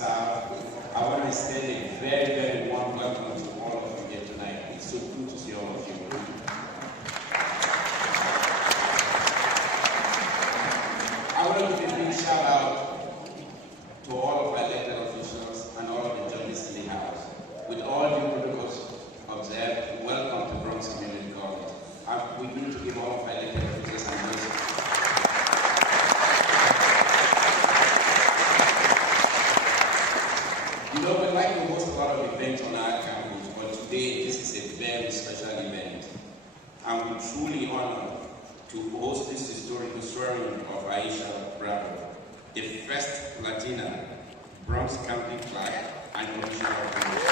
staff, I want to extend a very, very warm welcome to all of you here tonight. It's so good to see all of you. I want to give a big shout out to all of our elected officials and all of the judges in the House. With all due protocols observed, welcome to Bronx Community College. We need to give all of our elected officials and those. You know, we like to host a lot of events on our campus, but today this is a very special event. I'm truly honored to host this historical swearing of Ischia Bravo, the first Latina Bronx County Clerk and Commissioner of Police.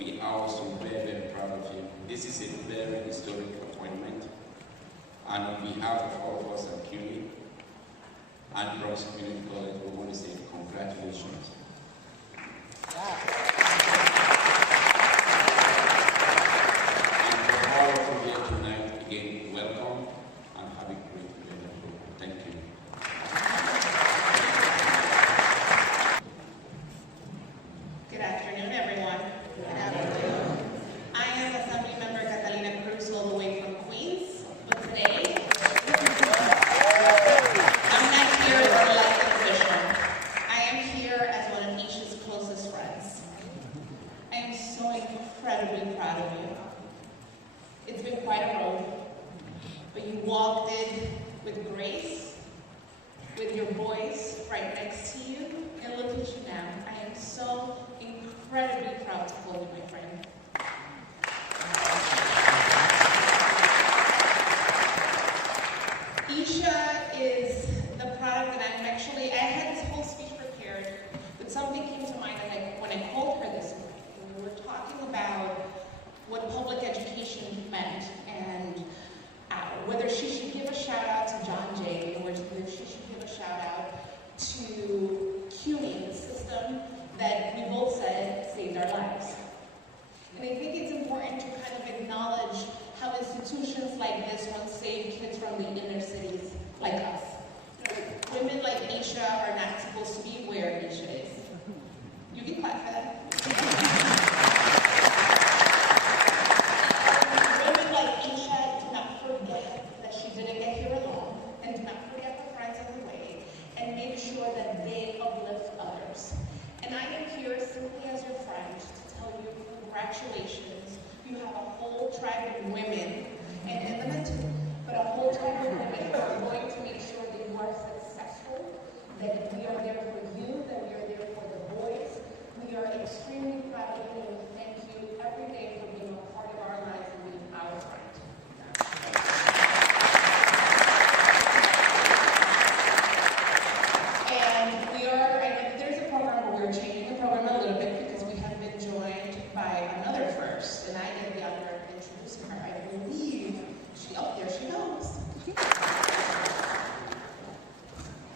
We are also very, very proud of you. This is a very historic appointment, and on behalf of all of us at GAGNYC and Bronx Community College, we want to say congratulations.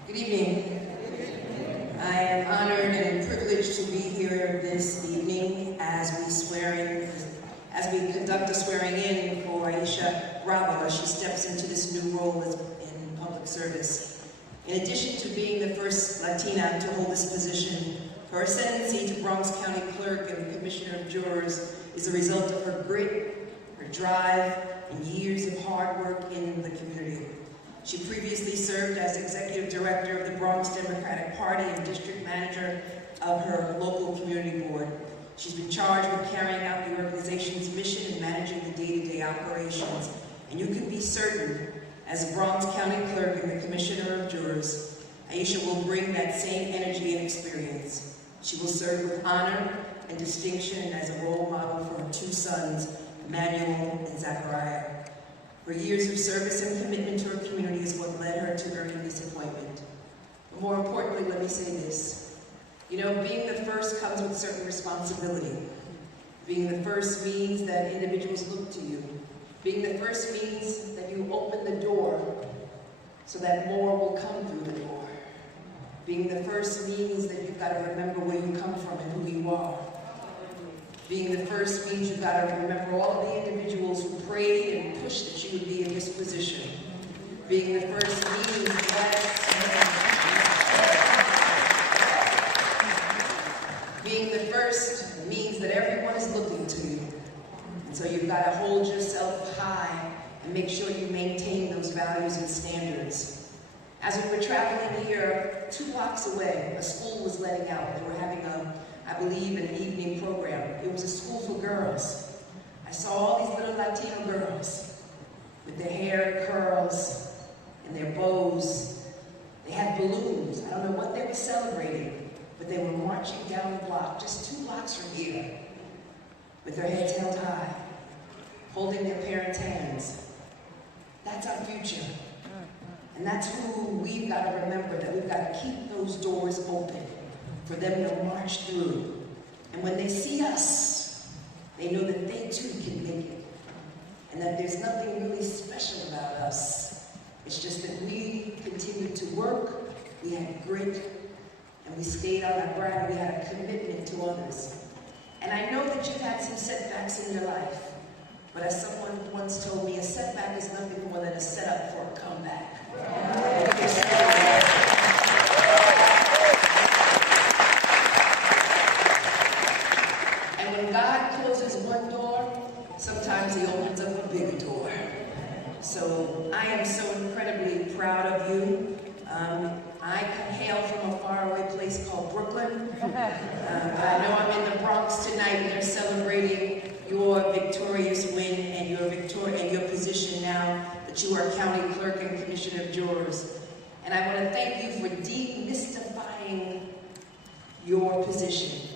Good evening. I am honored and privileged to be here this evening as we conduct a swearing in for Ischia Bravo as she steps into this new role in public service. In addition to being the first Latina to hold this position, her ascendancy to Bronx County Clerk and Commissioner of Jurors is a result of her grit, her drive, and years of hard work in the community. She previously served as Executive Director of the Bronx Democratic Party and District Manager of her local community board. She's been charged with carrying out the organization's mission and managing the day-to-day operations. And you can be certain, as Bronx County Clerk and the Commissioner of Jurors, Ischia will bring that same energy and experience. She will serve with honor and distinction as a role model for her two sons, Emmanuel and Zachariah. Her years of service and commitment to her community is what led her to earning this appointment. But more importantly, let me say this. You know, being the first comes with certain responsibility. Being the first means that individuals look to you. Being the first means that you open the door so that more will come through the door. Being the first means that you've got to remember where you come from and who you are. Being the first means you've got to remember all of the individuals who prayed and pushed that you would be in this position. Being the first means, being the first means that everyone is looking to you. And so you've got to hold yourself high and make sure you maintain those values and standards. As we were traveling here, 2 blocks away, a school was letting out. They were having I believe, an evening program. It was a school for girls. I saw all these little Latino girls with their hair curls and their bows. They had balloons. I don't know what they were celebrating, but they were marching down the block, just 2 blocks from here, with their heads held high, holding their parents' hands. That's our future. And that's who we've got to remember, that we've got to keep those doors open for them to march through. And when they see us, they know that they too can make it. And that there's nothing really special about us. It's just that we continued to work, we had grit, and we stayed on our grind, we had a commitment to others. And I know that you've had some setbacks in your life, but as someone once told me, a setback is nothing more than a setup for a comeback. And when God closes one door, sometimes He opens up a bigger door. So I am so incredibly proud of you. I hail from a faraway place called Brooklyn. I know I'm in the Bronx tonight, and they're celebrating your victorious win and your position now that you are County Clerk and Commissioner of Jurors. And I want to thank you for demystifying your position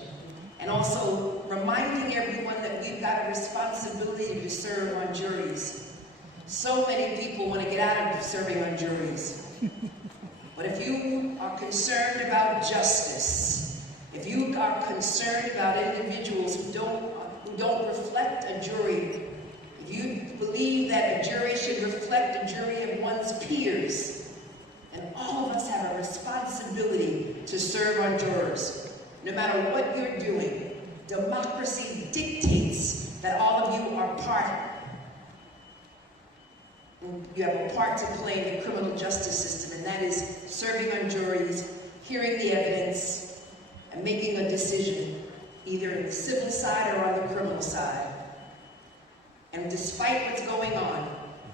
and also reminding everyone that we've got a responsibility to serve on juries. So many people want to get out of serving on juries. But if you are concerned about justice, if you are concerned about individuals who don't reflect a jury, if you believe that a jury should reflect a jury of one's peers, and all of us have a responsibility to serve our jurors. No matter what you're doing, democracy dictates that all of you are you have a part to play in the criminal justice system, and that is serving on juries, hearing the evidence, and making a decision, either in the civil side or on the criminal side. And despite what's going on,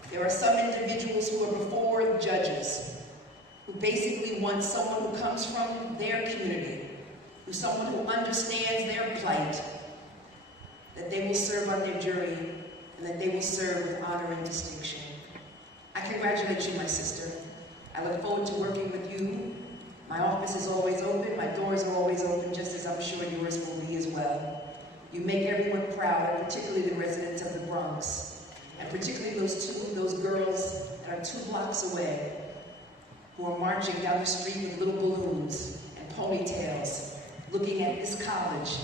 there are some individuals who are before judges who basically want someone who comes from their community, who's someone who understands their plight, that they will serve on their jury, and that they will serve with honor and distinction. I congratulate you, my sister. I look forward to working with you. My office is always open, my doors are always open, just as I'm sure yours will be as well. You make everyone proud, and particularly the residents of the Bronx, and particularly those girls that are 2 blocks away, who are marching down the street with little balloons and ponytails, looking at this college,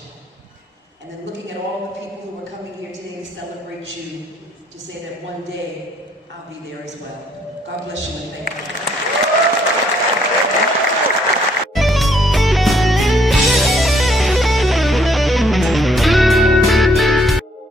and then looking at all the people who are coming here today to celebrate you, to say that one day I'll be there as well. God bless you and thank you.